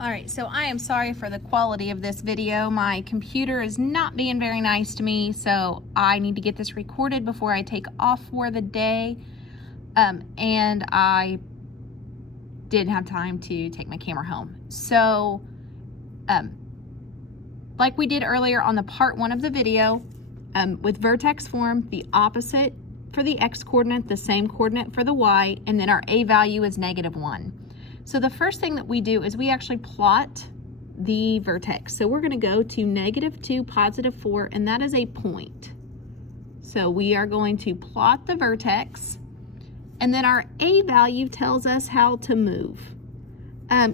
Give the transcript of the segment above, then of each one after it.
All right, so I am sorry for the quality of this video. My computer is not being very nice to me, so I need to get this recorded before I take off for the day. And I didn't have time to take my camera home. So, like we did earlier on the part 1 of the video, with vertex form, the opposite for the x coordinate, the same coordinate for the y, and then our a value is -1. So the first thing that we do is we actually plot the vertex. So we're going to go to -2, +4, and that is a point. So we are going to plot the vertex, and then our a value tells us how to move.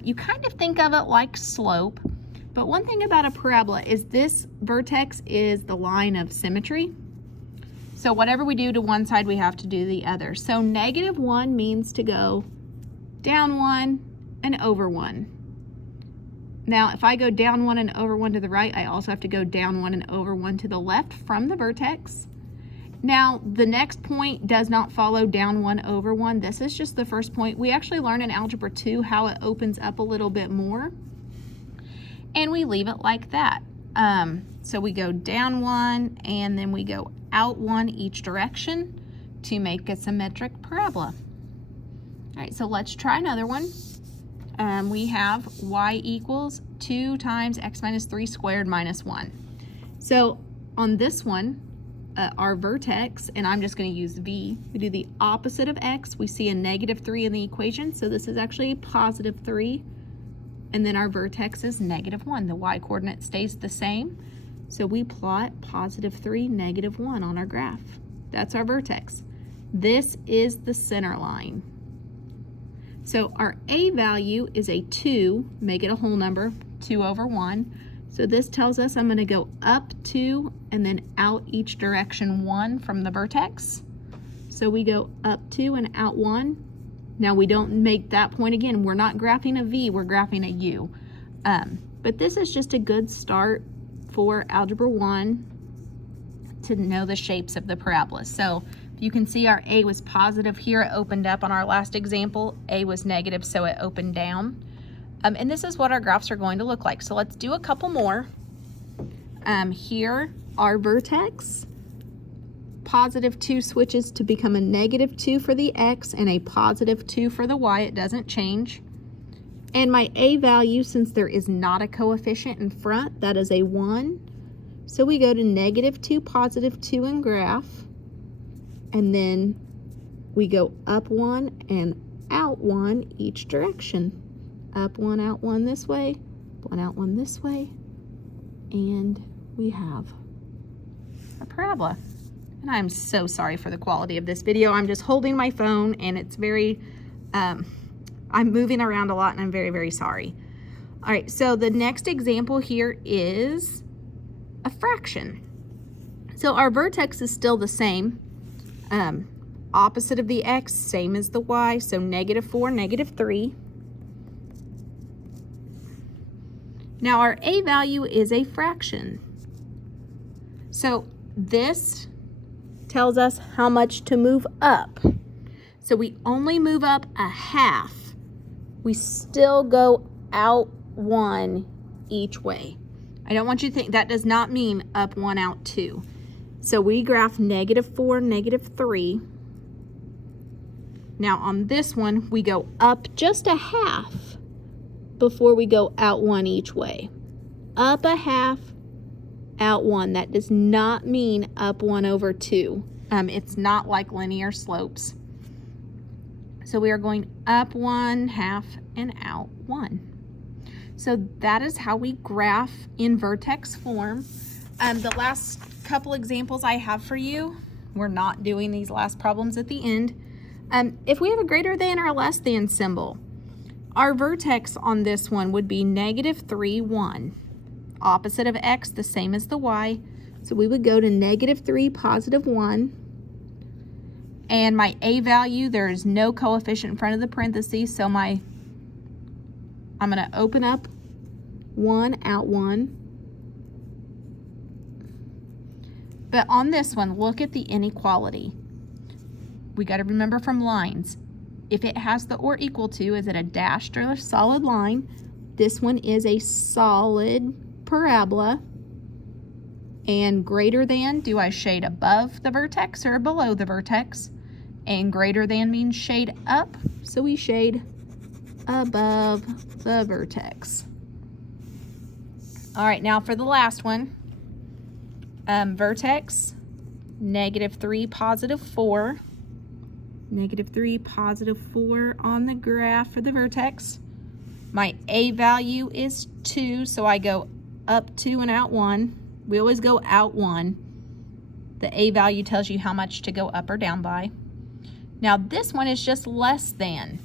You kind of think of it like slope, but one thing about a parabola is this vertex is the line of symmetry. So whatever we do to one side, we have to do the other. So -1 means to go down 1 and over 1. Now, if I go down 1 and over 1 to the right, I also have to go down 1 and over 1 to the left from the vertex. Now, the next point does not follow down 1 over 1. This is just the first point. We actually learn in Algebra 2 how it opens up a little bit more. And we leave it like that. So we go down 1 and then we go out 1 each direction to make a symmetric parabola. All right, so let's try another one. We have y equals 2 times x minus 3 squared minus 1. So on this one, our vertex, and I'm just going to use v, we do the opposite of x. We see a -3 in the equation, so this is actually a +3. And then our vertex is -1. The y coordinate stays the same. So we plot +3, -1 on our graph. That's our vertex. This is the center line. So our a value is a 2, make it a whole number, 2 over 1. So this tells us I'm going to go up 2 and then out each direction 1 from the vertex. So we go up 2 and out 1. Now we don't make that point again. We're not graphing a V, we're graphing a U. But this is just a good start for Algebra 1 to know the shapes of the parabolas. So you can see our A was positive here, it opened up on our last example. A was negative, so it opened down. And this is what our graphs are going to look like. So let's do a couple more. Here, our vertex, +2 switches to become a -2 for the x and a +2 for the y. It doesn't change. And my a value, since there is not a coefficient in front, that is a 1. So we go to -2, +2 in graph. And then we go up 1 and out 1 each direction. Up 1, out 1 this way, 1 out 1 this way, and we have a parabola. And I'm so sorry for the quality of this video. I'm just holding my phone and it's very, I'm moving around a lot and I'm very, very sorry. All right, so the next example here is a fraction. So our vertex is still the same. Opposite of the x, same as the y, so -4, -3. Now our a value is a fraction. So this tells us how much to move up. So we only move up a half. We still go out 1 each way. I don't want you to think that does not mean up 1, out 2. So we graph -4, -3. Now on this one, we go up just a half before we go out 1 each way. Up a half, out 1. That does not mean up 1 over 2. It's not like linear slopes. So we are going up 1 half and out 1. So that is how we graph in vertex form. The last couple examples I have for you, we're not doing these last problems at the end. If we have a greater than or less than symbol, our vertex on this one would be -3, 1. Opposite of x, the same as the y. So we would go to -3, +1. And my a value, there is no coefficient in front of the parentheses, so I'm going to open up 1, out 1. But on this one, look at the inequality. We got to remember from lines, if it has the or equal to, is it a dashed or a solid line? This one is a solid parabola. And greater than, do I shade above the vertex or below the vertex? And greater than means shade up, so we shade above the vertex. All right, now for the last one, vertex, -3, +4. -3, +4 on the graph for the vertex. My A value is 2, so I go up 2 and out 1. We always go out 1. The A value tells you how much to go up or down by. Now this one is just less than.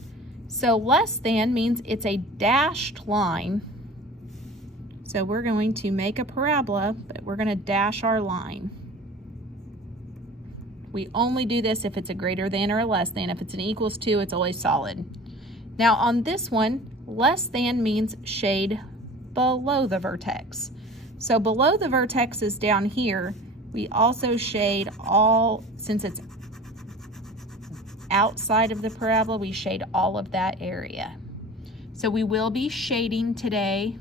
So less than means it's a dashed line. So we're going to make a parabola, but we're going to dash our line. We only do this if it's a greater than or a less than. If it's an equals to, it's always solid. Now on this one, less than means shade below the vertex. So below the vertex is down here. We also shade all, since it's outside of the parabola, we shade all of that area. So we will be shading today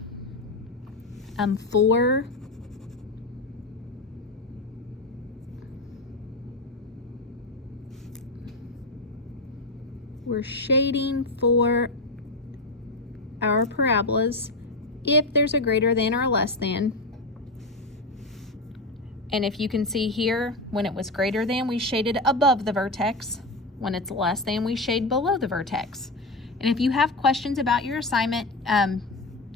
we're shading for our parabolas if there's a greater than or a less than. And if you can see here, when it was greater than, we shaded above the vertex. When it's less than, we shade below the vertex. And if you have questions about your assignment,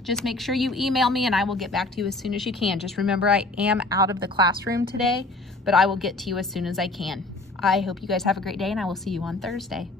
just make sure you email me and I will get back to you as soon as you can. Just remember, I am out of the classroom today, but I will get to you as soon as I can. I hope you guys have a great day and I will see you on Thursday.